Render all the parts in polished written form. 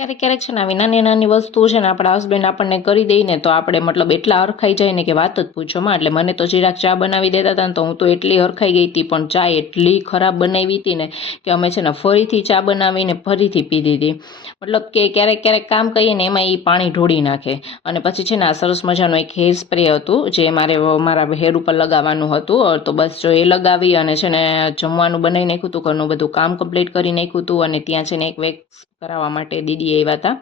ક્યારેક છે ને આવી નાની નાની વસ્તુઓ છે ને આપણા હસબન્ડ આપણને કરી દઈ ને તો આપણે મતલબ એટલા હરખાઈ જાય ને કે વાત જ પૂછોમાં. એટલે મને તો જરાક ચા બનાવી દેતા હતા ને તો હું તો એટલી હરખાઈ ગઈ હતી, પણ ચા એટલી ખરાબ બનાવી હતી ને કે અમે છે ને ફરીથી ચા બનાવીને ફરીથી પીધી હતી. મતલબ કે ક્યારેક કામ કરીએ ને એમાં એ પાણી ઢોળી નાખે. અને પછી છે ને આ સરસ મજાનું એક હેર સ્પ્રે હતું જે મારા હેર ઉપર લગાવવાનું હતું, તો બસ જો એ લગાવી અને છે ને જમવાનું બનાવી નાખ્યું હતું, ઘરનું બધું કામ કમ્પ્લીટ કરી નાખ્યું હતું. અને ત્યાં છે ને એક વેક્સ કરાવવા માટે દીદી આવ્યા હતા,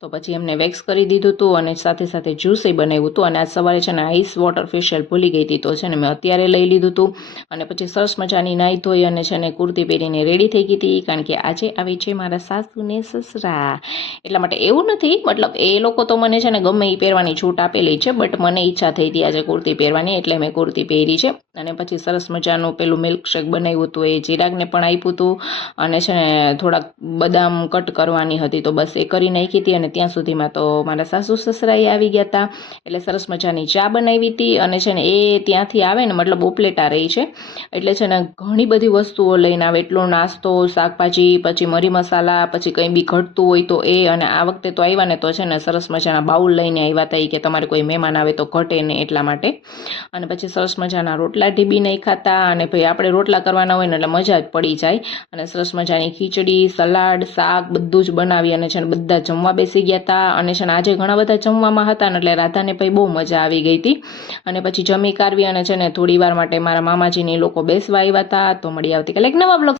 તો પછી એમને વેક્સ કરી દીધું હતું અને સાથે સાથે જ્યુસ બનાવ્યું હતું. અને આજ સવારે છે ને આઈસ વોટર ફેશિયલ ભૂલી ગઈ હતી, તો છે ને મેં અત્યારે લઈ લીધું હતું. અને પછી સરસ મજાની નાહી ધોઈ અને છે ને કુર્તી પહેરીને રેડી થઈ ગઈ હતી, કારણ કે આજે આવી છે મારા સાસુ ને સસરા. એટલા માટે એવું નથી, મતલબ એ લોકો તો મને છે ને ગમે એ પહેરવાની છૂટ આપેલી છે, બટ મને ઈચ્છા થઈ હતી આજે કુર્તી પહેરવાની, એટલે મેં કુર્તી પહેરી છે. અને પછી સરસ મજાનું પેલું મિલ્કશેક બનાવ્યું હતું, એ ચિરાગને પણ આપ્યું હતું. અને છે ને થોડાક બદામ કટ કરવાની હતી, તો બસ એ કરી નાખી હતી. અને ત્યાં સુધીમાં તો મારા સાસુ સસરાએ આવી ગયા હતા, એટલે સરસ મજાની ચા બનાવી હતી. અને છે ને એ ત્યાંથી આવે ને મતલબ ઉપલેટા રહી છે, એટલે છે ને ઘણી બધી વસ્તુઓ લઈને આવે, એટલો નાસ્તો, શાકભાજી, પછી મરી મસાલા, પછી કંઈ બી ઘટતું હોય તો એ. અને આ વખતે તો આવ્યા ને તો છે ને સરસ મજાના બાઉલ લઈને આવ્યા હતા, કે તમારે કોઈ મહેમાન આવે તો ઘટે ને એટલા માટે. અને પછી સરસ મજાના રોટલા ઢીબી નહીં ખાતા, અને ભાઈ આપણે રોટલા કરવાના હોય ને એટલે મજા જ પડી જાય. અને સરસ મજાની ખીચડી, સલાડ, શાક બધું જ બનાવી અને છે ને બધા જમવા બેસી ગયા હતા. અને છે ને આજે ઘણા બધા જમવામાં હતા ને એટલે રાધાને ભાઈ બહુ મજા આવી ગઈ હતી. અને પછી જમી કાઢવી અને છે ને થોડી વાર માટે મારા મામાજીને એ લોકો બેસવા આવ્યા હતા. તો મળી આવતી કાલે એક નવા બ્લોગ